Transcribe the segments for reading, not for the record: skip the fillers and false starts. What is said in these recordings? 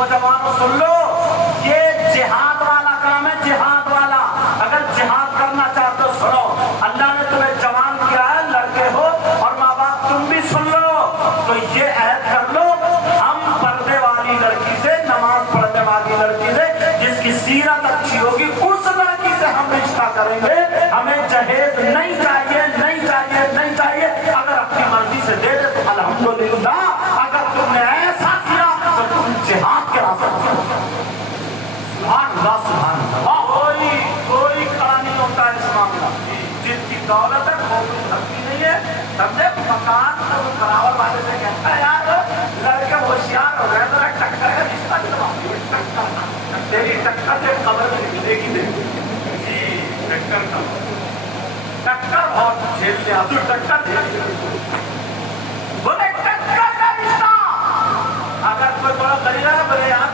نوجوانوں سن لو، یہ جہاد والا کام ہے، جہاد والا۔ اگر جہاد کرنا چاہتے ہو سنو، اللہ نے تمہیں جوان کیا ہے، لڑکے ہو اور ماں باپ تم بھی سن لو، تو یہ عہد کر لو ہم پردے والی لڑکی سے، نماز پڑھنے والی لڑکی سے، جس کی سیرت اچھی ہوگی اس لڑکی سے ہم رشتہ کریں گے، ہمیں جہیز نہیں چاہیے، نہیں چاہیے، نہیں چاہیے۔ اگر اپنی مرضی سے دے دے تو الحمدللہ، اگر تم نے ایسا کیا تو تم جہاد کے راستے پر سبحان اللہ، سبحان اللہ۔ کوئی کھڑا نہیں ہوتا ہے اس معاملہ، جن کی دولت ہے وہ دھمکی نہیں ہے، سمجھے؟ مکان برابر والے سے کہتا ہے یار لڑکے ہوشیار ہو گئے، ذرا ٹکر کا رشتہ دلوا، تیری ٹکر سے خبر نکلے گی نہیں۔ جی ٹکر کا ٹکر بہت جھیل لیا تو ٹکر بولے ٹکر کا رشتہ۔ اگر کوئی بڑا غریب ہے بولے یار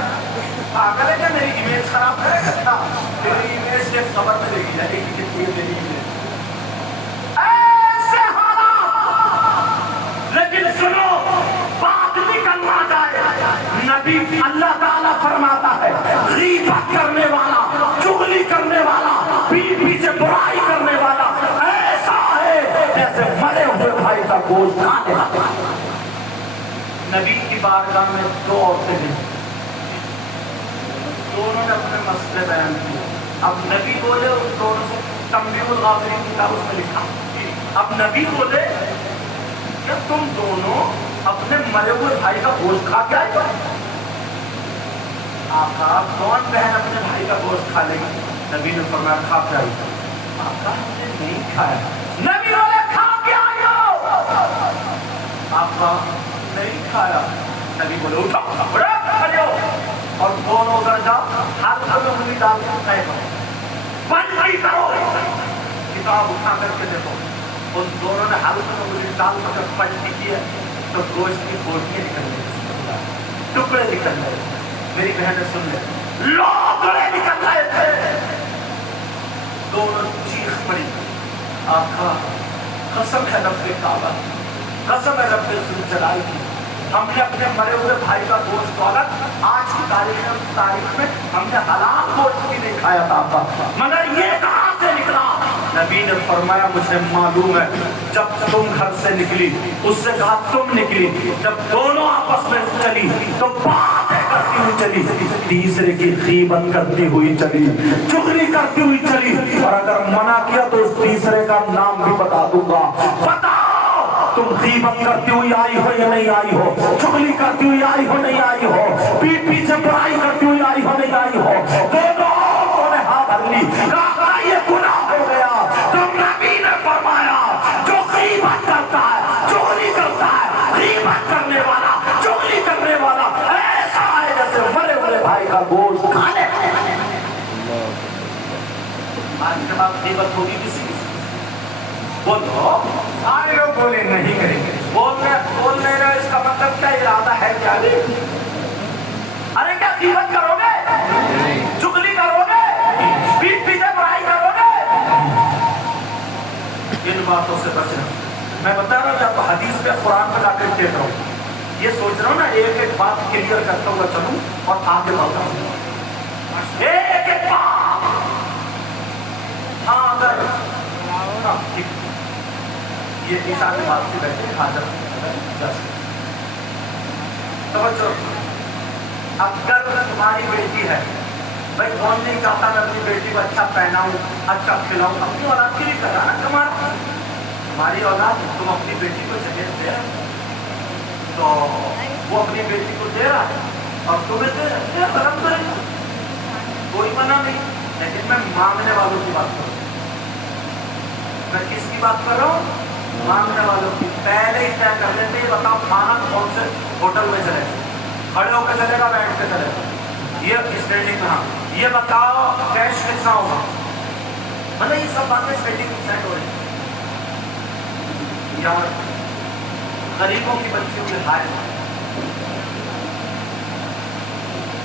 پاگل ہے کہ میری امیج خراب کرے گا، تیری امیج سے خبر ملے گی جائے گی کہ کوئی میری امیج ایسے حالات۔ لیکن سنو بات نکلنا جائے، نبی اللہ تعالیٰ فرماتا ہے غیبت کرنے والا، چغلی کرنے والا، پیٹ پیچھے برائی کرنے والا ایسا ہے جیسے مرے ہوئے بھائی کا گوشت کھانے والا۔ نبی کی بارگاہ میں دو عورتیں ہیں، دونوں نے اپنے مسئلے بیان کیے۔ اب نبی بولے ان دونوں سے، تنبیہ الغافلین کتاب اس میں لکھا، اب نبی بولے کہ تم دونوں اپنے مرے ہوئے بھائی کا گوشت کھا کے آئے ہو؟ آقا کون بہن اپنے بھائی کا گوشت کھا لے گی؟ نبی نے فرمایا کھا کے آئی۔ آقا ہم نے نہیں کھایا۔ نبی بولے کھا کے آئے ہو؟ آقا نہیں کھایا۔ نبی بولے اٹھا کھڑے ہو اور دونوں ادھر جاؤ، ہاتھ میں انگلی ڈال کے طے کرو، بندی کرو، کتاب اٹھا کر کے دیکھو۔ ان دونوں نے ہاتھ میں انگلی ڈال کر جب پلٹی کی ہے تو گوشت کی بوٹیاں نکل گئی، ٹکڑے نکل گئے۔ میری بہنیں سن لیں، لوکڑے نکل رہے تھے۔ دونوں چیخ پڑی، آقا قسم ہے رب کعبہ، قسم ہے رب ذوالجلال کی، ہم نے اپنے مرے ہوئے بھائی کا گوشت پالک آج کی تاریخ میں ہم نے حلال گوشت بھی نہیں کھایا تھا، مگر یہ کہاں سے نکلا؟ نبی نے فرمایا مجھے معلوم ہے، جب تم گھر سے نکلی اس سے کہا تم نکلی، جب دونوں آپس میں چلی تو باتیں کرتی ہوئی چلی، تیسرے کی غیبت کرتی ہوئی چلی، چغلی کرتی ہوئی چلی، اور اگر منع کیا تو اس تیسرے کا نام بھی بتا دوں گا۔ بتاؤ تم غیبت کرتی ہوئی آئی ہو یا نہیں آئی ہو؟ چغلی کرتی ہوئی آئی ہو نہیں آئی ہو؟ پیٹ پیچھے برائی کرتی ہوئی آئی ہو نہیں آئی ہو؟ دونوں نے ہاں بھر لی، کہا یہ گناہ ہو گیا۔ تو نبی نے فرمایا جو غیبت کرتا ہے، چغلی کرتا ہے، غیبت کرنے والا، چغلی کرنے والا ایسا ہے جیسے مرے ہوئے بھائی کا گوشت کھانے۔ آج کے بعد غیبت ہوگی کسی کی؟ بولو، سارے لوگ بولے نہیں کریں گے، بول نہیں رہے، اس کا مطلب کیا ارادہ ہے؟ کیا ارے کیا غیبت کرو گے، چغلی کرو گے، پیٹ پیچھے برائی کرو گے؟ ان باتوں سے بچنا۔ میں بتا رہا ہوں جب حدیث پہ قرآن پہ جا کے کہہ رہا ہوں، یہ سوچ رہا ہوں نا ایک ایک بات کلیئر کرتا ہوا چلوں اور آگے بڑھتا ہوں، ایک ایک بات۔ ہاں اگر یہ عیسیٰ کے بعد سے بیٹھے حاضر توجہ، اگر تمہاری بیٹی ہے، بھائی کون نہیں چاہتا میں اپنی بیٹی کو اچھا پہناؤں، اچھا کھلاؤں، اپنی اولاد کے لیے کرا نا کمانا۔ تمہاری اولاد تم اپنی بیٹی کو جہیز دے رہے تو وہ اپنی بیٹی کو دے رہا ہے اور تمہیں دے رہے ہیں، غلط کرے گا، کوئی منع نہیں۔ لیکن میں مانگنے والوں کی بات کروں، میں کس کی بات کر رہا ہوں؟ مانگنے والوں کی۔ پہلے ہی طے کر لیتے یہ بتاؤ کھانا کون سے ہوٹل میں چلے گا، کھڑے ہو کے چلے گا، بیٹھ کے چلے گا، یہ اسٹینڈنگ کہاں، یہ بتاؤ کیش کتنا ہوگا، مطلب یہ سب باتیں اسٹینڈنگ سیٹ ہو رہی ہیں۔ یا غریبوں کی بچیوں کے ہائے،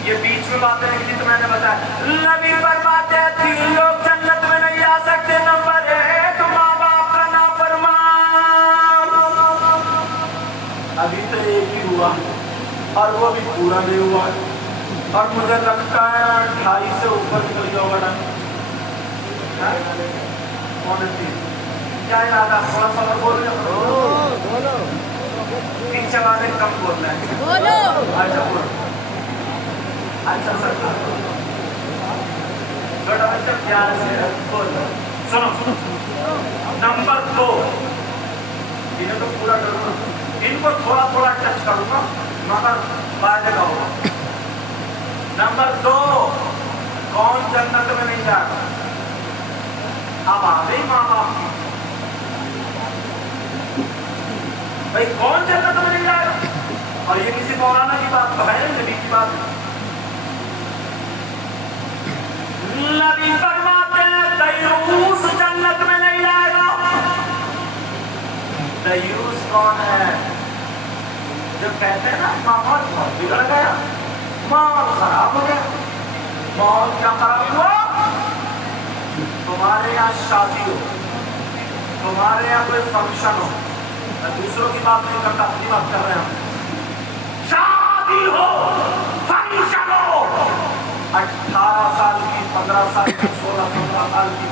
یہ بیچ میں باتیں نکلی تو میں نے بتایا نبی فرماتے ہیں 3 لوگ جنت میں نہیں آ سکتے، نمبر 1 ماں باپ کا نافرمان، ابھی تو ایک ہی ہوا اور وہ بھی پورا نہیں ہوا، اور مجھے لگتا ہے 2.5 سے اوپر نکل گیا ہوگا نا. کیا ارادہ تھوڑا سا اور بول رہے ہیں؟ پیچھے والے کم بول رہے ہیں. اچھا بولو. اچھا سر چھوٹا بچہ پیار سے بولو. سنو نمبر 2 انہیں تو پورا کروں گا, ان کو تھوڑا تھوڑا ٹچ کروں گا مگر فائدے کا ہوگا. نمبر 2 کون جنت میں نہیں جائے گا؟ اب آ گئی ماں باپ کی بھائی کون جنت میں نہیں جائے گا؟ اور یہ کسی مولانا کی بات تو ہے نہیں, نبی کی بات. نبی فرماتے ہیں دیوس جنت میں نہیں جائے گا. دیوس کون ہے؟ جو کہتے ہیں نا ماحول بہت بگڑ گیا, ماحول خراب ہو گیا. ماحول کیا خراب ہوا؟ تمہارے یہاں شادی ہو, تمہارے یہاں کوئی فنکشن ہو, میں دوسروں کی بات نہیں کرتا, اپنی بات کر رہے ہیں. شادی ہو, فنکشن ہو, 18 سال کی, 15 سال کی, 16-17 سال کی,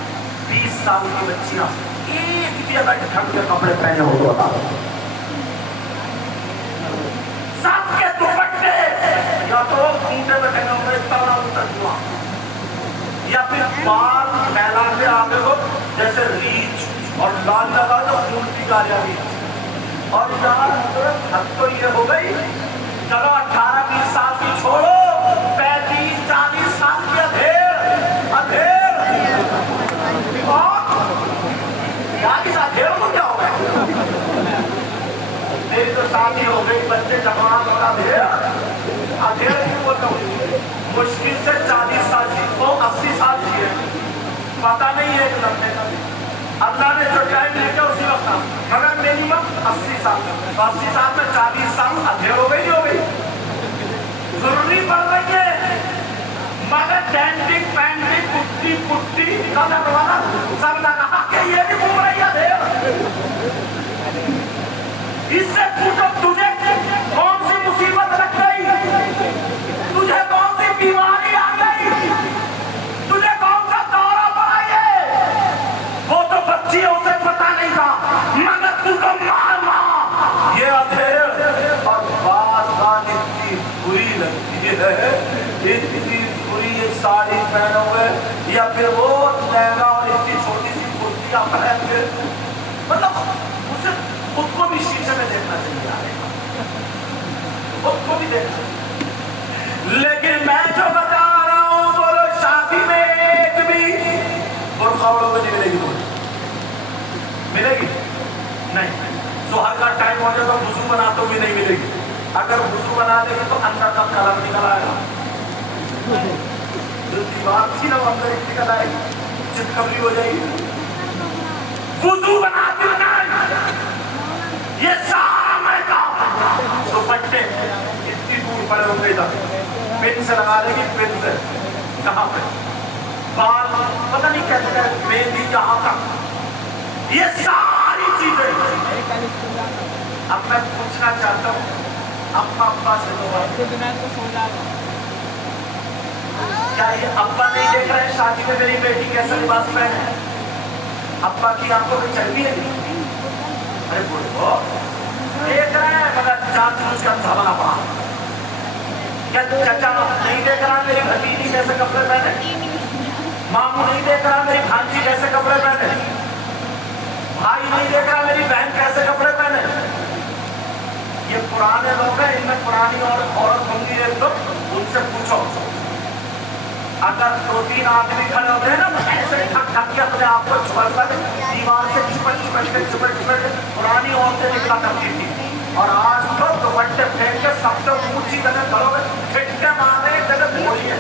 20 سال کی بچیاں ایک بھی اگر ڈھنگ کے کپڑے پہنے ہو تو بتا, سب کے دوپٹے یا تو اونٹے پہ کہنا ہوگا اتنا اتر ہوا, یا پھر بال پھیلا کے آگے ہو جیسے ریچھ اور لال لگا تو خون کی گالیاں بھی. اور یار حد تو یہ ہو گئی, چلو 18-20 سال کی چھوڑو, 35-40 سال کی ادھیر کو کیا ہو گیا؟ میری تو شادی ہو گئی, بچے جوان ہوگا, ادھیر کیوں بولتا ہوں؟ مشکل سے 40 سال وہ 80 سال جیے, پتا نہیں ہے ایک لمبے کا بھی. اللہ نے جو ٹائم لکھا اسی وقت, مگر منیمم 80 سال. 80 سال میں 40 سال ادھیر ہو گئی, ہو گئی. ضروری پڑ رہی ہے مگر ڈینٹنگ پینٹنگ پٹی پٹی کلر والا سب لگا کے یہ بھی گھوم رہی ہے دیر. اس سے پوچھو تجھے کون سی مصیبت لگ گئی, تجھے کون سی بیماری آ گئی, تجھے کون سا دورہ پڑا. وہ تو بچی اسے پتا نہیں تھا مگر تو تو ماں یہ ادھیر. اور بات اتنی بری لگتی ہے, اتنی بری, یہ ساڑی پہنے ہوئے یا پھر وہ لہنگا اور اتنی چھوٹی سی کرتیاں پہن کے, مطلب اسے خود کو بھی شیشے میں دیکھنا چاہیے, خود کو بھی دیکھنا چاہیے. لیکن میں جو بتا رہا ہوں بولو شادی میں ایک بھی برقع والوں کو نہیں ملے گی, ملے گی نہیں. ظہر کا ٹائم ہو جائے تو وضو بنا تو بھی نہیں ملے گی. اگر وضو بنا دے گی تو اندر کا کلر نکل آئے گا, جو دیوار تھی نا وہ اندر نکل آئے گی, چپکلی ہو جائے گی. وضو بنا کے یہ سارا میدان دوپٹے اتنی دور پڑے ہو گئے تھا, پن سے لگا دے گی, پن سے کہاں پہ بال پتہ نہیں کیسے کہ مہندی جہاں تک, یہ ساری چیزیں. اب میں پوچھنا چاہتا ہوں اپنا ابا سے کیا یہ ابا نہیں دیکھ رہے شادی میں میری بیٹی کیسا لباس پہنے ہے؟ ابا کی آنکھوں میں چربی ہے, ارے بولو دیکھ رہے ہیں مگر جان بوجھ کر دھمانا پڑا. کیا چچا نہیں دیکھ رہا میری بھتیجی کیسے کپڑے پہنے, ماموں نہیں دیکھ رہا میری بھانجی کیسے کپڑے پہنے, بھائی نہیں دیکھ رہا میری بہن کیسے کپڑے پہنے. یہ پرانے لوگ ہیں, ان میں پرانی عورت ہوں گی ایک تو ان سے پوچھو, اگر 2-3 آدمی کھڑے ہوتے ہیں نا ایسے ٹھک ٹھک کے اپنے آپ کو چھپڑ کر دیوار سے چپٹ کے پرانی عورتیں نکلا کرتی تھی. اور آج تو دوپٹے پھینک کے سب سے اونچی جگہ کھڑو گے, پھٹکے مار رہے ہیں, جگہ بولی ہے,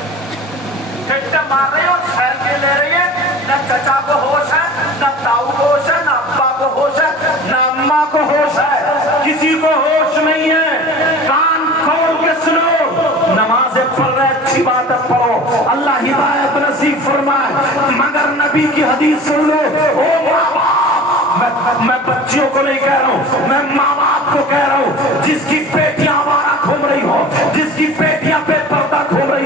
پھٹکے مار رہے ہیں اور سیلفی لے رہی ہے. نہ چچا کو ہوش ہے, نہ تاؤ کو ہوش ہے, نہ ابا کو ہوش ہے, نہ اماں کو ہوش ہے, کسی کو ہوش نہیں ہے. کان کھول کے سنو, نمازیں پڑھ رہے اچھی بات ہے پڑھو, اللہ ہدایت نصیب فرمائے, مگر نبی کی حدیث سن لو. او ماں باپ, میں بچیوں کو نہیں کہہ رہا ہوں, میں ماں باپ کو کہہ رہا ہوں, جس کی بیٹیاں آوارہ گھوم رہی ہو, جس کی بیٹیاں بے پردہ گھوم رہی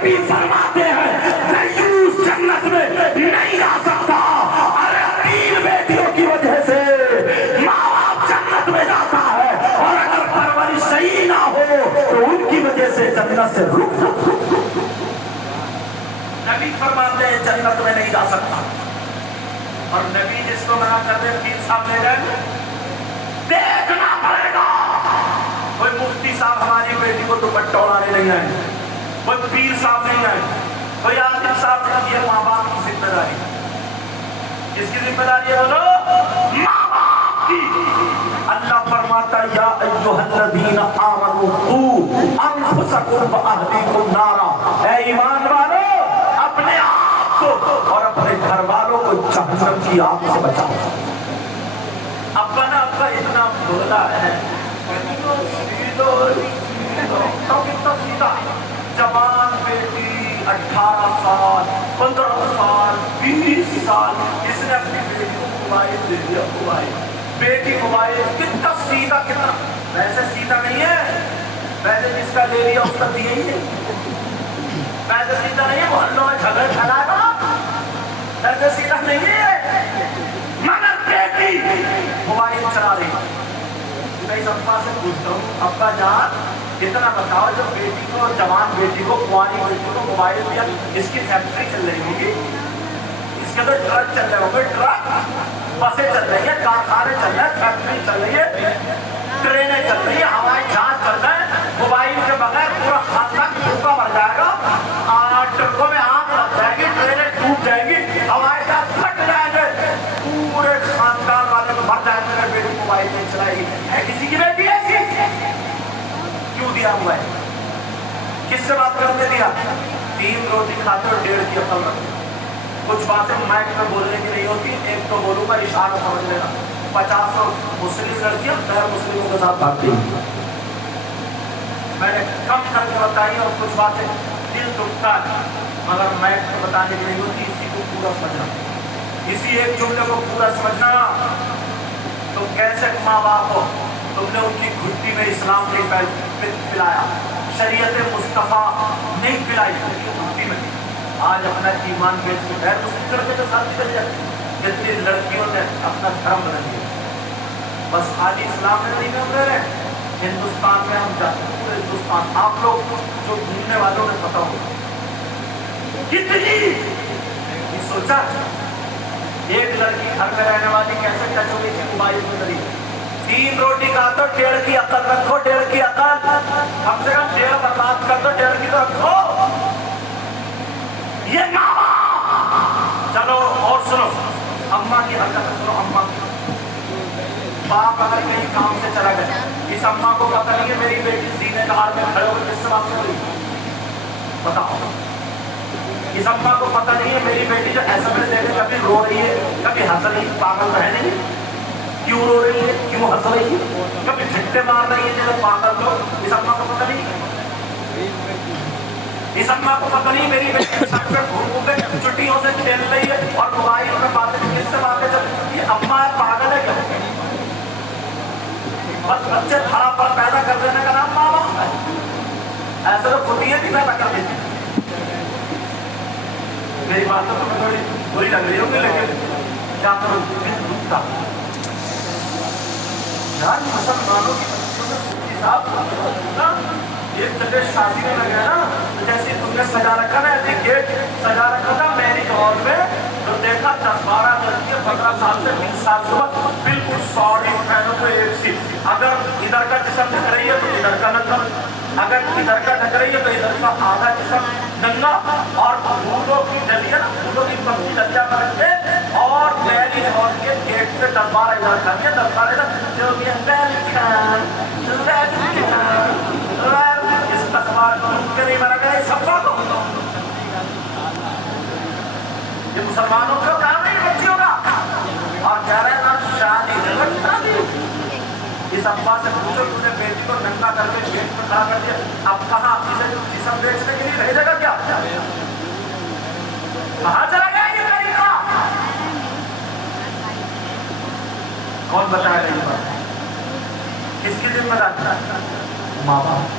نبی فرماتے ہیں دیوس جنت میں نہیں آ سکتا، ارے 3 بیٹیوں کی وجہ سے ماں باپ جنت میں جاتا ہے، اور اگر پرورش صحیح نہ ہو تو ان کی وجہ سے جنت سے رک نبی فرماتے ہیں جنت میں نہیں جا سکتا۔ اور نبی جس کو منع کر دے پیر صاحب لے جائیں، دیکھنا پڑے گا۔ کوئی مفتی صاحب ہماری بیٹی کو دوپٹہ اڑانے نہیں آئے، کوئی پیر صاحب نہیں آئے، کوئی عالم صاحب نہیں، یہ ماں باپ کی ذمہ داری۔ کس کی ذمہ داری ہے بولو؟ ماں باپ کی۔ اللہ فرماتا ہے یا ایھا الذین آمنوا قوا انفسکم واہلیکم نارا، اے ایمان والو اپنے آپ کو اور اپنے گھر والوں کو جہنم کی آگ سے بچاؤ۔ ابا نا ابا اتنا بولا ہے تو کتنا سیدھا، جوان بیٹی 18 سال 15 سال 20 سال اس نے اپنی بیٹی کو موبائل دے دیا، موبائل بیٹی موبائل، کتنا سیدھا، کتنا ویسے سیدھا نہیں ہے، ویسے جس کا لے لیا اس کا دیا ہی نہیں، ویسے سیدھا نہیں ہے، محلوں میں جھگڑے پھیلائے گا، ویسے سیدھا نہیں ہے، مگر بیٹی موبائل چلا رہی ہے۔ میں اس ابا سے پوچھتا ہوں ابا جان اتنا بتاؤ، جو بیٹی کو جوان بیٹی کو کنواری بیٹی کو موبائل دیا، اس کی فیکٹری چل رہی ہوگی، اس کے اندر ٹرک چل رہے ہوں گے، ٹرک بسیں چل رہی ہیں، کارخانے چل رہے ہیں، فیکٹری چل رہی ہے، ٹرینیں چل رہی ہیں، ہوائی جہاز چل رہے ہیں، موبائل کے بغیر پورا خاندان بھوکا مر جائے گا، ٹرکوں میں آگ لگ جائے گی، ٹرینیں ٹوٹ جائیں گی، ہوائی جہاز پھٹ جائیں گے، پورے خاندان والے مر جائیں گے، بیٹی موبائل نہیں چلائے گی۔ ہے کسی کی بیٹی ایسی؟ کیوں دیا ہوا ہے؟ کس سے بات کرنے دیا؟ 3 روٹی کھاتے اور 1.5 کی عقل رکھتے۔ کچھ باتیں مائک میں بولنے کی نہیں ہوتی، ایک تو بولوں گا اشارہ سمجھ لینا۔ 50 مسلم لڑکیاں غیر مسلموں کے ساتھ بھاگتی ہیں، میں نے کم کر کے بتائی، اور کچھ باتیں دل دکھتا ہے مگر مائک میں بتانے کی نہیں ہوتی، اسی کو پورا سمجھنا، اسی ایک جملے کو پورا سمجھنا۔ تو کیسے ماں باپ ہو، تم نے ان کی گھٹی میں اسلام نہیں پلایا، شریعت مصطفیٰ نہیں پلائی ان کی گھٹی میں، آج اپنا ایمان بیچ کے غیر مسلم لڑکے کے ساتھ چل جائے۔ جتنی لڑکیوں نے اپنا دھرم بدل دیا، بس آج اسلام میں نہیں کر رہے، ہندوستان میں ہم جاتے ہیں، پورے ہندوستان، آپ لوگ جو گھومنے والوں نے پتا ہو کتنی یہ سوچا ایک لڑکی گھر میں رہنے والی کیسے ٹچ ہو گئی تھی موبائل کے ذریعے۔ 3 روٹی کھا تو 1.5 کی عقل رکھو، 1.5 کی عقل، کم سے کم 1.5 برباد کر دو، 1.5 کی تو رکھو۔ یہ ماں باپ۔ چلو اور سنو اماں کی حرکت سنو، اماں کی۔ باپ اگر کہیں کام سے چلا گیا، اس اماں کو پتہ نہیں ہے میری بیٹی سینے کا ہاتھ میں کھڑے ہو کے کس سے بات کر رہی ہے، بتاؤ۔ اس اماں کو پتہ نہیں ہے میری بیٹی جو ایس ایم ایس دے کے کبھی رو رہی ہے، کبھی ہنس رہی ہے، پاگل بہن ہے، کیوں رو رہی ہے، کیوں ہنس رہی ہے، کبھی جھٹے مار رہی ہے جیسے پاگل لوگ، اس اماں کو پتہ نہیں۔ اس اماں کو پتہ نہیں میری بیٹی چھت پہ گھوم گھوم کے چٹیوں سے کھیل رہی ہے اور موبائل میں باتیں، کس سے باتیں چل رہی ہیں، یہ اماں پاگل ہے کیا؟ بس بچے دھڑا پر پیدا کر دینے کا نام ماں باپ ہے، ایسے تو خودیاں بھی پیدا کر دیتی ہیں۔ میری بات تو تمہیں تھوڑی بری لگ رہی ہوگی، لیکن کیا کروں، دل دکھتا یار مسلمانوں کی بچوں میں مفتی صاحب ایک جگہ شادی میں لگا نا، جیسے تم نے سجا رکھا نا، ایسے گیٹ سجا رکھا تھا میرج ہال میں، تو دیکھا 10-12 لڑکیاں 15 سال سے 20 سال سے بالکل سوری پہنو تو ایک سی، اگر ادھر کا جسم ڈھک رہی ہے تو ادھر کا ننگا، اگر ادھر کا ڈھک رہی ہے تو ادھر کا آدھا جسم ننگا، اور پھولوں کی ڈلیاں نا، پھولوں کی پکی ڈلیاں کر کے، اور میرج ہال کے گیٹ پہ 10-12 ادھر کر دیا، 10-12 ادھر، جو بھی اس تخبار کے نہیں مرا گیا، سب کو یہ مسلمانوں کو کام نہیں بچیوں کا، اور کہہ رہے ہیں نا شادی اس ابا سے پوچھو تم نے بیٹی کو ننگا کر کے گیٹ میں کھڑا کر دیا، اب کہاں اسے جسم بیچنے کے لیے رہ جائے گا کیا؟ کہاں چلا گیا یہ طریقہ؟ کون بتائے گا یہ بات؟ کس کی ذمہ داری؟ ماں باپ۔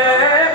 1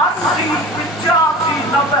80, 85, 90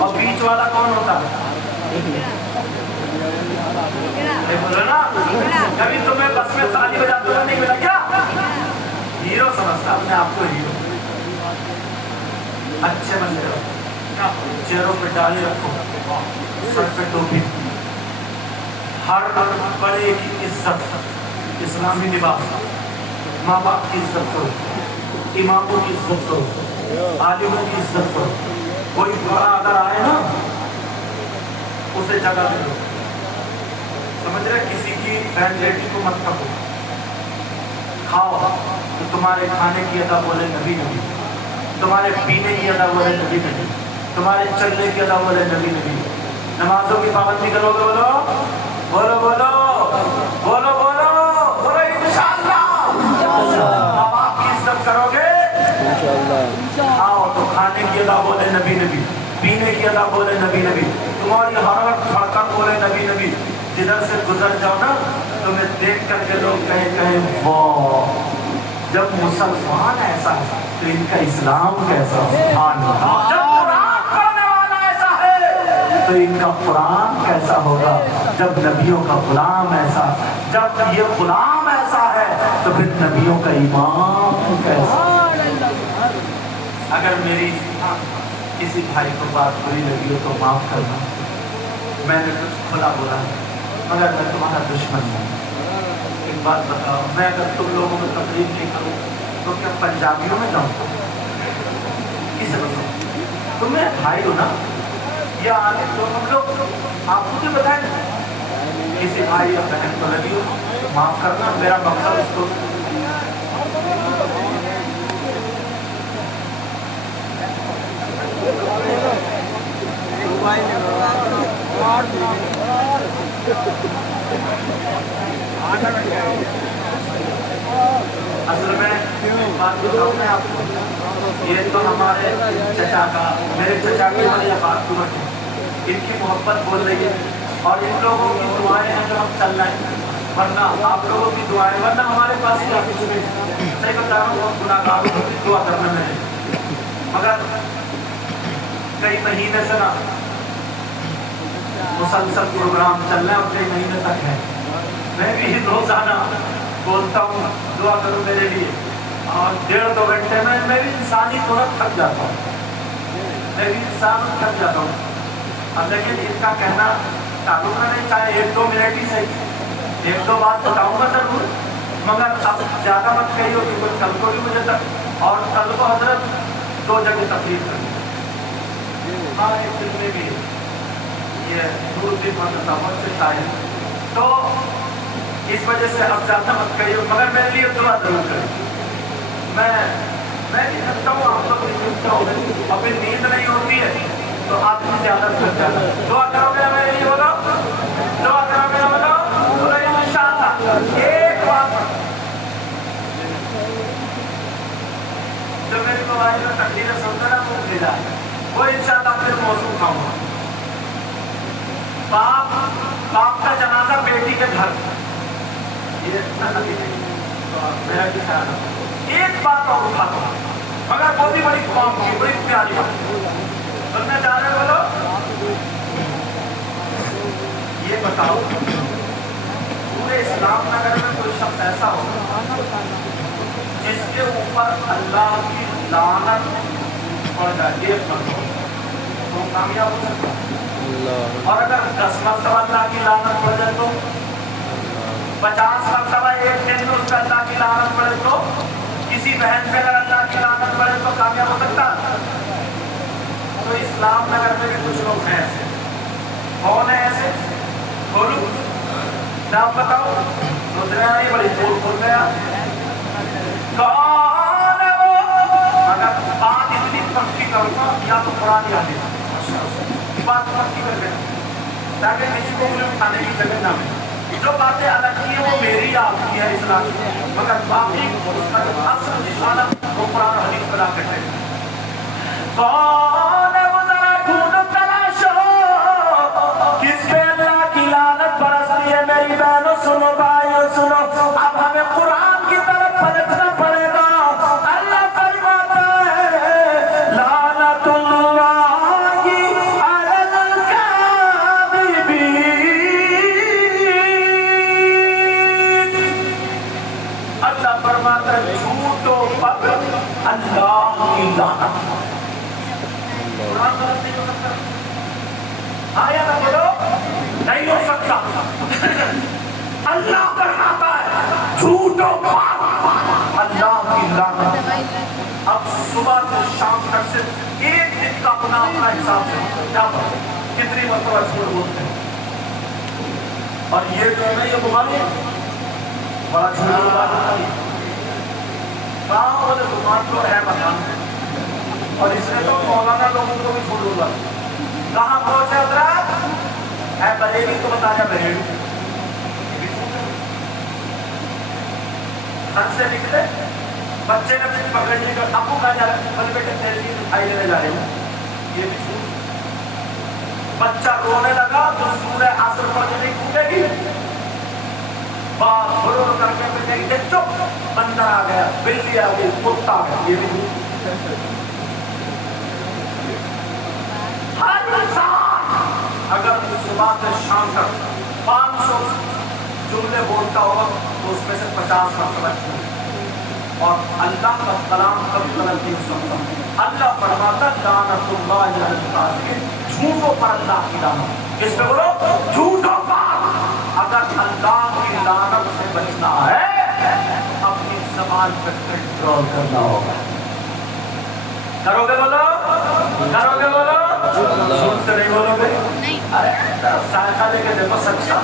اور بیچ والا کون ہوتا ہے؟ بولو نا، کبھی تمہیں بس میں تالی بجاتے ہوئے نہیں ملا کیا؟ ہیرو سمجھتا اپنے آپ کو ہیرو، اچھے بندے رہو، چہروں پہ ڈالے رکھو، سر پہ ٹوپی، ہر بڑے کی عزت، اسلامی لباس، ماں باپ کی عزت کرو، اماموں کی عزت کرو، عالموں کی عزت کرو، کوئی بڑا اگر آئے نا اسے جگہ دے دو، سمجھ رہے؟ کسی کی بہن بیٹی کو مت کھاؤ، کھاؤ تو تمہارے کھانے کی ادا بولے نبی نبی، تمہارے پینے کی ادا بولے نبی نبی، تمہارے چلنے کی ادا بولے نبی نبی، نمازوں کی پابندی کرو گے، بولو بولو بولو بولو بولو بولو انشاءاللہ، ماں باپ کی عزت کرو گے، آؤ تو کھانے کی ادا بولے نبی نبی، پینے کی ادا بولے نبی نبی، تمہاری ہر وقت دھڑکن بولے نبی نبی، جدھر سے گزر جاؤ نا تمہیں دیکھ کر کے لوگ کہیں واہ، جب مسلمان ایسا ہے تو ان کا اسلام کیسا ہے، جب قرآن پڑھنے والا ایسا ہے تو ان کا قرآن کیسا ہوگا، جب نبیوں کا غلام ایسا، جب یہ غلام ایسا ہے تو پھر نبیوں کا امام کیسا۔ اگر میری کسی بھائی کو بات بری لگی ہو تو معاف کرنا، میں نے کچھ کھلا بولا مگر میں تمہارا دشمن ہوں۔ ایک بات بتاؤ، میں اگر تم لوگوں میں تقریر نہیں کروں تو کیا پنجابیوں میں جاؤں؟ کسے بتاؤں؟ تم میرے بھائی ہو نا، یا آگے تو ہم لوگ، آپ مجھے بتائیں کسی بھائی یا بہن کو لگی ہو معاف کرنا، میرا مقصد اس کو اصل میں بات بتاؤں میں آپ کو، یہ تو ہمارے چچا کا، میرے چچا کی والی بات ہے، ان کی محبت بول رہی ہے اور ان لوگوں کی دعائیں ہیں جو ہم چل رہے ہیں، ورنہ آپ لوگوں کی دعائیں، ورنہ ہمارے پاس ہی آتی صحیح بتا رہا ہوں، بہت گناہ گاروں کو بھی دعا کرنا میں نے، مگر کئی مہینے سے نا مسلسل پروگرام چل رہے ہیں اور کئی مہینے تک ہے، میں بھی روزانہ بولتا ہوں دعا کرو میرے لیے، اور 1.5-2 گھنٹے میں بھی انسانی تھوڑا تھک جاتا ہوں، میں بھی انسان تھک جاتا ہوں، اب لیکن ان کا کہنا تعلق میں نہیں، چاہے 1-2 منٹ ہی صحیح، 1-2 بات بتاؤں گا ضرور، مگر اب زیادہ مت کہی ہو کہ کوئی کل کو بھی مجھے تک، اور کل کو حضرت 2 جگہ تقریر کریں، ہاں ایک دن میں بھی یہ دور بھی مت سے شاید، تو اس وجہ سے اب زیادہ مت کہی ہو، مگر میرے لیے دعا ضرور کریں، میں بھی کرتا ہوں، آپ لوگ بھی کرتا ہوں، ابھی نیند نہیں ہوتی ہے تو آپ بھی زیادہ تھک جاتا ہے، دعا کرو گے میرے لیے، بولو دعا کرو گے، بولو انشاءاللہ۔ ایک بات جو میری موبائل میں تقریر سنتا ہے وہ بھیجا ہے، وہ انشاءاللہ پھر موضوع کھاؤں گا، باپ کا جنازہ بیٹی کے گھر، یہ اتنا نبی نہیں، میرا بھی خیال ہے، ایک بات اور اٹھاتا ہوں، مگر وہ بھی بڑی قوم کی بڑی پیاری بات سننے جا رہے بولو، یہ بتاؤ پورے اسلام نگر میں کوئی شخص ایسا ہو جس کے اوپر اللہ کی لعنت پڑ جائے 1 مرتبہ تو کامیاب ہو سکتا ہے، اور اگر 10 مرتبہ اللہ کی لعنت پڑ جائے تو 50 مرتبہ ایک دن میں اس کا اللہ کی لعنت پڑے تو، کسی بہن پہ اگر اللہ کی لعنت پڑے تو کامیاب ہو سکتا ہے؟ تو اسلام نگر میں بھی کچھ لوگ ہیں ایسے، کون ہے ایسے؟ بولو نام بتاؤ، سوچ رہے ہیں بڑی بول بول گیا، کون ہے وہ؟ اگر بات اتنی پکی کروں گا یا تو قرآن یاد ہے، بات پکی کر کے تاکہ کسی کو مجھے کھانے کی جگہ نہ ملے، جو باتیں الگ کی ہیں وہ میری آپ کی ہے اسلام کی، مگر باقی اس کا جو اصل نشانہ وہ قرآن حدیث بنا کرتے ہیں۔ کون ہے وہ ذرا ڈھونڈو تلاشو، کس پہ اللہ کی لعنت برستی ہے؟ میری بہنوں سنو، بھائیوں سنو، اب ہمیں قرآن کی طرف پلٹنا پڑے گا۔ اللہ فرماتا ہے لعنت اللہ نہیں ہو سکتا؟ ہاں یا نہ بولو؟ نہیں ہو سکتا۔ اللہ فرماتا ہے جھوٹوں بات اللہ کی لعنت۔ اب صبح سے شام تک صرف ایک دن کا اپنا حساب سے کیا پڑھتے کتنی مرتبہ جھوٹ بولتے ہیں؟ اور یہ جو ہے نا یہ بیماری ہے بڑا جھوٹ بولتا ہے۔ کہاں بولے بیمار تو ہے مکان اور اس نے تو مولانا لوگوں کو بھی جھوٹ بولا۔ کہاں پہنچے حضرات؟ ہے بریلی تو بتایا بریلی گھر سے نکلے بچے نے پھر پکڑنے کا ابو کہا جا رہا ہے بھلے بیٹے تیرے لیے مٹھائی لینے جا رہے ہیں، یہ بھی جھوٹ۔ بچہ رونے لگا تو سورہ عصر پڑھ نہیں ٹوٹے گی، باپ بھرور کر کے کہیں گے چپ، بندر آ گیا، بلی آ گئی، کتا آ گیا، یہ بھی جھوٹ۔ ہر انسان اگر صبح سے شام تک 500 جملے بولتا ہوگا تو اس میں سے 50 مرتبہ جھوٹ، اور اللہ کا کلام کبھی غلط نہیں ہو سکتا۔ اللہ فرماتا لعنت اللہ علی الکاذبین، جھوٹوں پر اللہ کی لعنت۔ کس پہ بولو؟ جھوٹوں پر۔ اگر اللہ کی لعنت سے بچنا ہے اپنی زبان پہ کنٹرول کرنا ہوگا۔ کرو گے بولو؟ کرو گے بولو؟ جھوٹ سے نہیں بولو گے؟ ارے ذائقہ لے کے دیکھو سچا۔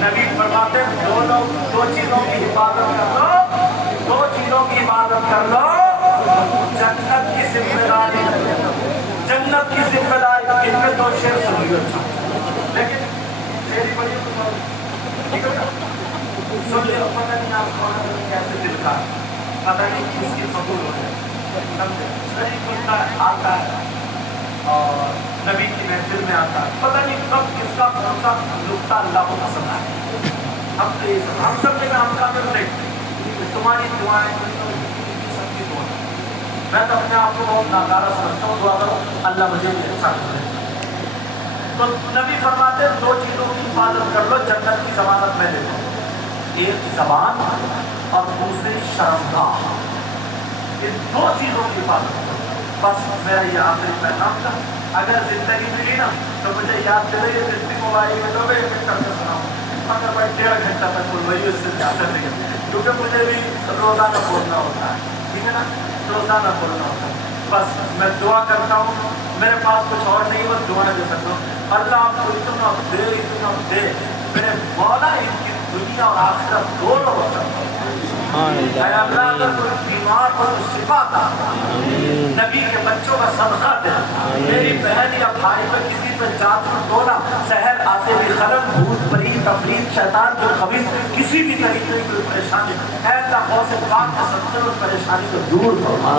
نبی فرماتے دو چیزوں کی حفاظت کر لو، دو چیزوں کی حفاظت کر لو، جنت کی ذمہ داری، جنت کی ذمہ داری۔ ان میں 2 شعر سنیے اچھا، لیکن میری بڑی ٹھیک ہے نا، سن لو۔ پتہ نہیں آپ کو کیسے دل کا، پتہ نہیں اس کی قبول ہو جائے، صحیح بنتا آتا ہے اور نبی کی محفل میں آتا ہے، پتہ نہیں کب کس کا کون سا نقطہ اللہ کو پسند آئے۔ ہم سب نے ہم کا کر دیکھتے تمہاری دعائیں سب کی دعائیں، میں تو اپنے آپ کو بہت ناکارہ سمجھتا ہوں، دعا کرو اللہ مجھے بھی اچھا کرے۔ تو نبی فرماتے ہیں 2 چیزوں کی حفاظت کر لو، جنت کی ضمانت میں دیتا ہوں، ایک زبان اور دوسری شرمگاہ۔ ان 2 چیزوں کی حفاظت کرو۔ بس میرا یہ آخری پیغام تھا۔ اگر زندگی ملی نا تو مجھے یاد دلے یہ زندگی موبائل میں 2 منٹ سے سناؤں، مگر بھائی 1.5 گھنٹہ تک بول رہی ہے، اس سے زیادہ نہیں ہے، کیونکہ مجھے بھی روزانہ بولنا ہوتا ہے، ٹھیک ہے نا، روزانہ بولنا ہوتا ہے۔ بس میں دعا کرتا ہوں، میرے پاس کچھ اور نہیں، بس دعا دے سکتا ہوں۔ اللہ آپ کو اتنا دے میرے مولا، ان کی دنیا اور آخرت دونوں وقت۔ اے اللہ اگر کوئی بیمار ہو تو شفا عطا، نبی کے بچوں کا صدقہ دے، میری بہن یا بھائی پہ کسی پہ جادو ٹونا سحر آتے خلل بھوت پریت افریت شیطان جو خبیث کسی بھی طریقے کی پریشانی، اے اللہ غوث پاک کے صدقے میں پریشانی کو دور فرما،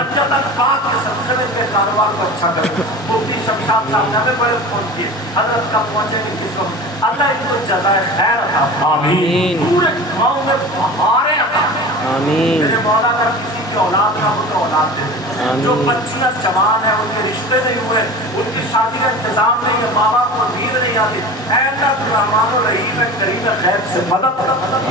حجت پاک کے صدقے میں کے کاروبار کو اچھا کرے۔ مفتی شمشاد صاحب نے ہمیں بڑے فون کیے، حضرت کا پہنچے نہیں کس وقت، اللہ ان کو جزائے خیر عطا فرمائے، پورے گاؤں میں بہاریں عطا فرمائے۔ میرے مولا اگر کسی کی اولاد نہ ہو تو اولاد دے دے، جو بچیاں جوان ہیں ان کے رشتے نہیں ہوئے، ان کی شادی کا انتظام نہیں ہے، ماں باپ کو نیند نہیں آتی، اے اللہ رحمان الرحیم کریم غیب سے مدد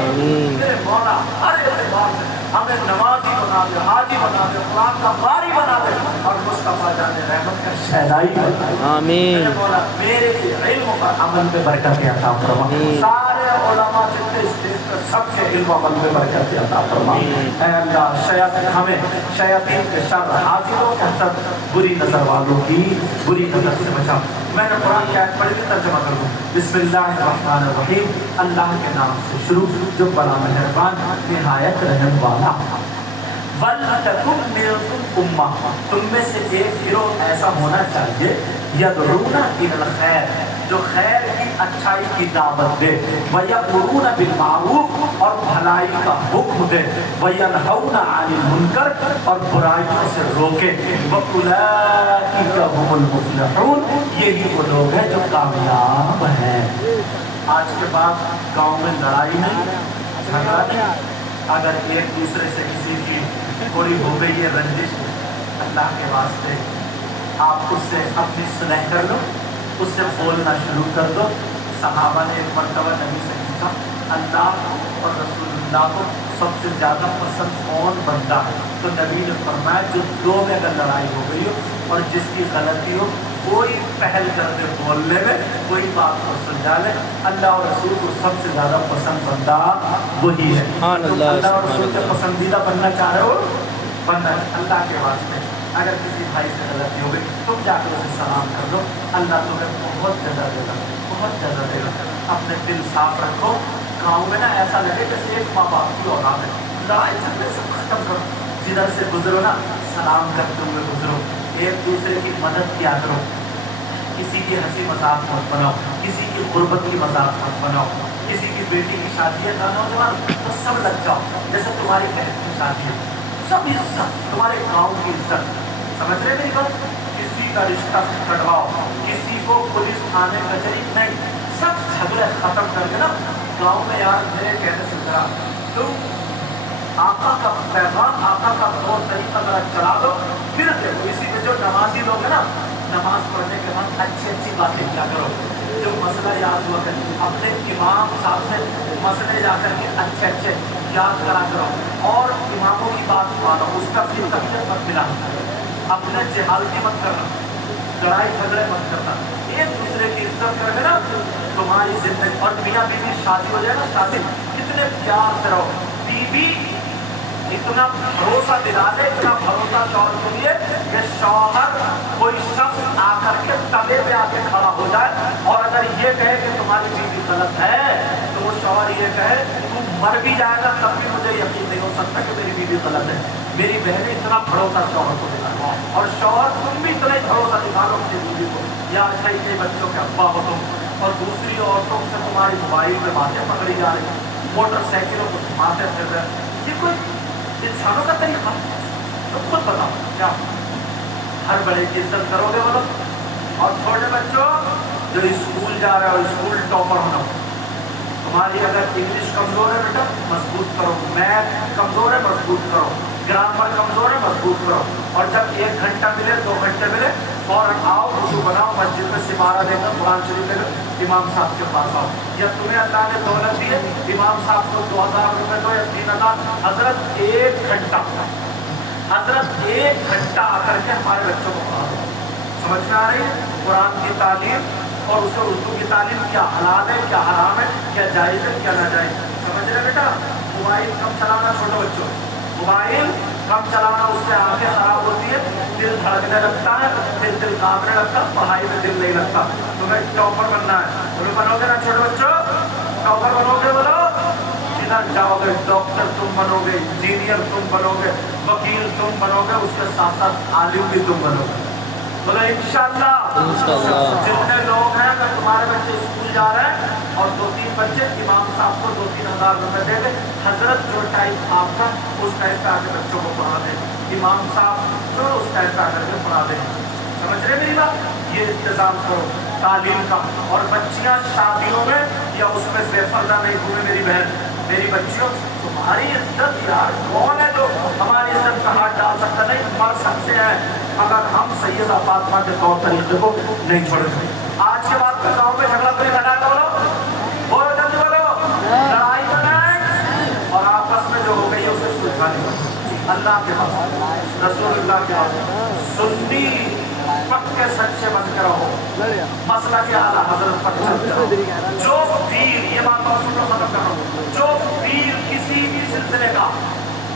میرے مولا ہر اعتبار سے ہمیں نمازی بنا دے، حاجی بنا دے، قرآن کا قاری بنا دے، اور مصطفیٰ جان رحمت کا شہدائی بنا دے۔ آمین۔ میرے مولا میرے علم پر عمل میں برکت عطا فرما، سارے علماء جتنے اسٹیج پر سب کے علم عمل میں برکت عطا فرما۔ اے اللہ شیاطین ہمیں شیاطین کے شر، حاضروں کے حسد، بری نظر والوں کی بری نظر سے بچا۔ میں نے قرآن کی آیت پڑھی ترجمہ کر دوں۔ بسم اللہ الرحمن الرحیم، اللہ کے نام سے شروع جو بڑا مہربان نہایت رحم والا۔ وَلْتَكُنْ مِنْكُمْ أُمَّةٌ، تم میں سے ایک گروہ ایسا ہونا چاہیے، يَدْعُونَ إِلَى الْخَيْرِ، جو خیر کی اچھائی کی دعوت دے، وَيَأْمُرُونَ بِالْمَعْرُوفِ، اور بھلائی کا حکم دے، وَيَنْهَوْنَ عَنِ الْمُنْكَرِ، اور برائیوں سے روکے، وَأُولَٰئِكَ هُمُ الْمُفْلِحُونَ، یہی وہ لوگ ہیں جو کامیاب ہیں۔ آج کے بعد گاؤں میں لڑائی نہیں، جھگڑا نہیں، اگر ایک دوسرے سے کسی کی تھوڑی ہو گئی ہے رنجش، اللہ کے واسطے آپ اس سے اپنی صلح کر لو، اس سے بولنا شروع کر دو۔ صحابہ نے ایک مرتبہ نبی سے پوچھا، اللہ اور رسول اللہ کو سب سے زیادہ پسند کون بندہ ہے؟ تو نبی نے فرمایا جو 2 میں اگر لڑائی ہو گئی ہو اور جس کی غلطی ہو کوئی پہل کر دے بولنے میں، کوئی بات کو سمجھا لے. اللہ اور رسول کو سب سے زیادہ پسند بندہ وہی ہے. تم اللہ اور رسول کے پسندیدہ بننا چاہ رہے ہو، بننا اللہ کے واسطے. اگر کسی بھائی سے غلطی ہو گئی تم جا کر اسے سلام کر دو، اللہ تمہیں بہت جزا دے گا، بہت جزا دے گا. اپنے دل صاف رکھو. گاؤں میں نا ایسا لگے جیسے ایک ماں باپ کی اولاد ہے. لڑائی جھگڑے سب ختم کرو. جدھر سے گزرو نا سلام کرتے ہوئے گزرو. ایک دوسرے کی مدد کیا کرو. کسی کی ہنسی مذاق مت بناؤ، کسی کی غربت کی مذاق مت بناؤ. کسی کی بیٹی کی شادی ہے نا نوجوان تو سب لگ جاؤ جیسے تمہاری بہن کی شادی ہے. سب عزت، تمہارے گاؤں کی عزت. سمجھ رہے میری بات؟ کسی کا رشتہ کٹواؤ، کسی کو پولیس تھانے کچہری نہیں. سب جھگڑے ختم کر کے نا گاؤں میں یار میرے کہنے سے ذرا تم آقا کا پیغام، آقا کا طور طریقہ ذرا چلا دو. پھر دیکھو اسی میں جو نمازی لوگ ہیں نا، نماز پڑھنے کے بعد اچھی اچھی باتیں کیا کرو. جو مسئلہ یاد ہوا کر اپنے امام صاحب سے مسئلے جا کر کے اچھے اچھے یاد کرا کرو. اور اماموں کی بات مانو، اس کا پھر طبیعت مت ملا. اپنے جہالتی مت کرنا، لڑائی جھگڑے مت کرنا. ایک دوسرے کی عزت کر کے نا تمہاری زندگی. اور میاں بیوی شادی ہو جائے نا، شادی کتنے پیار سے رہو. بیوی اتنا بھروسہ دلا دے، اتنا بھروسہ شوہر کے لیے کہ شوہر کوئی شخص آ کر کے تبے پہ آ کے کھڑا ہو جائے اور اگر یہ کہے کہ تمہاری بیوی غلط ہے تو وہ شوہر یہ کہے تو مر بھی جائے گا تب بھی مجھے یقین نہیں ہو سکتا کہ میری بیوی غلط ہے. میری بہنیں اتنا بھروسہ شوہر کو دکھاؤ، اور شوہر تم بھی اتنا ہی بھروسہ دکھاؤ اپنی بیوی کو. یا کئی بچوں کے ابا ہو تم اور دوسری عورتوں سے تمہاری موبائل پہ باتیں پکڑی جا رہی، موٹر سائیکلوں کو گھماتے پھر رہے. یہ کوئی انسانوں کا طریقہ؟ تو خود بتاؤ کیا ہر بڑے کی عزت کرو گے بولو؟ اور چھوٹے بچوں جو اسکول جا رہے ہو، اسکول ٹاپر ہونا. تمہاری اگر انگلش کمزور ہے بیٹا مضبوط کرو، میتھ کمزور ہے مضبوط کرو، گرامر کمزور ہے مضبوط کرو. اور جب 1 گھنٹہ ملے 2 گھنٹے ملے فوراً آؤ، وضو بناؤ، مسجد میں سپارہ لے کر قرآن شریف لے کر امام صاحب کے پاس آؤ. یا تمہیں اللہ نے دولت دی ہے امام صاحب کو 2000 روپے دو یا 3000. حضرت 1 گھنٹہ، حضرت 1 گھنٹہ آ کر کے ہمارے بچوں کو پڑھا دو. سمجھ میں آ رہی ہے؟ قرآن کی تعلیم اور اسے اردو کی تعلیم، کیا حلال ہے کیا حرام ہے، کیا جائز ہے کیا ناجائز. سمجھ رہے بیٹا؟ موبائل کم چلانا چھوٹے بچوں، موبائل کم چلانا، اس سے آنکھیں خراب ہوتی ہے، دل دھڑکنے لگتا ہے، پھر دل کانپنے لگتا ہے، پڑھائی میں دل نہیں لگتا. تمہیں ٹاپر بننا ہے، تمہیں بنو گے نا چھوٹے بچوں؟ ٹاپر بنو گے بولو؟ جدھر جاؤ گے ڈاکٹر تم بنو گے، انجینئر تم بنو گے، وکیل تم بنو گے، اس کے ساتھ ساتھ عالم بھی تم بنو گے. بولو انشاءاللہ. جتنے لوگ ہیں اگر تمہارے بچے اسکول جا رہے ہیں اور 2-3 بچے امام صاحب کو 2-3 ہزار روپے دے دیں، حضرت جو ٹائم آپ کا اس ٹائم پہ آ کے بچوں کو پڑھا دیں. امام صاحب جو اس ٹائم پہ آ کر کے پڑھا دیں. سمجھ رہے میری بات؟ یہ انتظام کرو تعلیم کا. اور بچیاں شادیوں میں یا اس میں بے پردہ نہیں گھومے میری بہن میری بچیوں. تمہاری عزت یار کون ہے جو ہماری عزت کا ہاتھ ڈال سکتا؟ نہیں، مر سکتے ہیں مگر ہم سیدہ فاطمہ کے طور طریقے کو نہیں چھوڑیں. آج کے بعد میں گاؤں میں جھگڑا کوئی لڑا بولو، بولو جلدی بولو. لڑائی کریں اور آپس میں جو ہو گئی ہے اسے سلجھانے. اللہ کے پاس رسول اللہ کے پاس سنی پکے سچے بن کے رہو، مسئلہ کے اعلیٰ حضرت پر چلتے رہو. جو پیر، یہ بات اور سن لو ختم کر رہا ہوں، جو پیر کسی بھی سلسلے کا،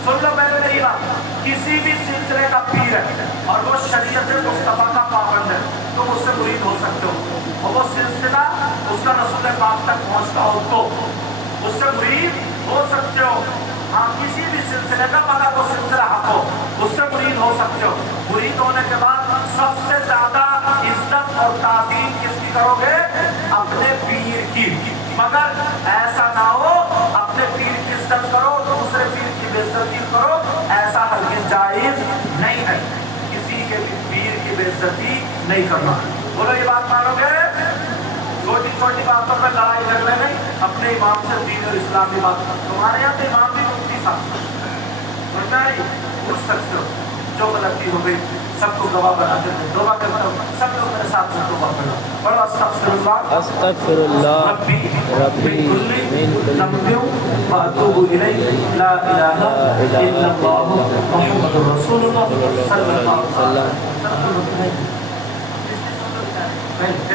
سن لو پہلے میری بات، کسی بھی سلسلے کا پیر ہے اور وہ شریعت مصطفیٰ کا پابند ہے تم اس سے مرید ہو سکتے ہو. اور وہ سلسلہ اس کا رسول پاک تک پہنچتا ہو تو اس سے مرید ہو سکتے ہو. ہاں کسی بھی سلسلے کا مگر وہ سلسلہ حق ہو اس سے مرید ہو سکتے ہو. مرید ہونے کے بعد سب سے زیادہ عزت اور تعظیم کس کی کرو گے؟ اپنے پیر کی. مگر ایسا نہ ہو اپنے پیر کی عزت کرو دوسرے پیر کی بے عزتی کرو، ایسا ہرگز جائز نہیں ہے. کسی کے بھی پیر کی بے عزتی نہیں کرنا. بولو یہ بات مانو گے؟ چھوٹی چھوٹی باتوں پر لڑائی جھگڑے نہیں، اپنے امام سے دین اور اسلام کی بات. تمہارے یہاں تو امام بھی مفتی صاحب سمجھ آئی اس شخص جو غلطی ہو گئی سب کو گواہ بنا کے توبہ کرتا ہوں. سب لوگ میرے ساتھ میں توبہ کرنا. اور استغفر اللہ ربی من کل ذنب واتوب الیہ لا الہ الا اللہ محمد رسول اللہ صلی اللہ علیہ وسلم. نہیں